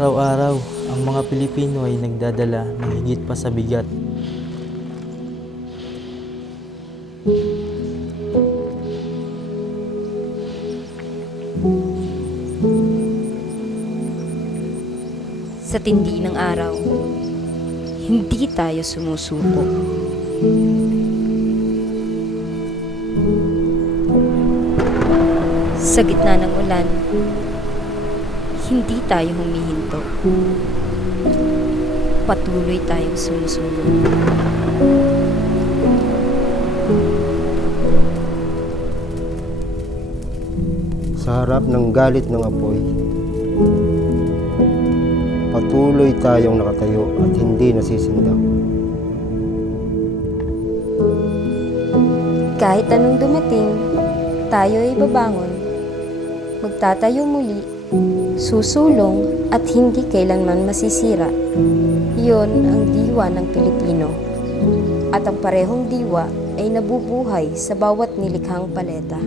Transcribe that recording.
Araw-araw, ang mga Pilipino ay nagdadala ng higit pa sa bigat. Sa tindi ng araw, hindi tayo sumusuko. Sa gitna ng ulan, hindi tayo humihinto. Patuloy tayong sumusunod. Sa harap ng galit ng apoy, patuloy tayong nakatayo at hindi nasisindak. Kahit anong dumating, tayo ay babangon. Magtatayo muli, susulong at hindi kailanman masisira. Iyon ang diwa ng Pilipino. At ang parehong diwa ay nabubuhay sa bawat nilikhang paleta.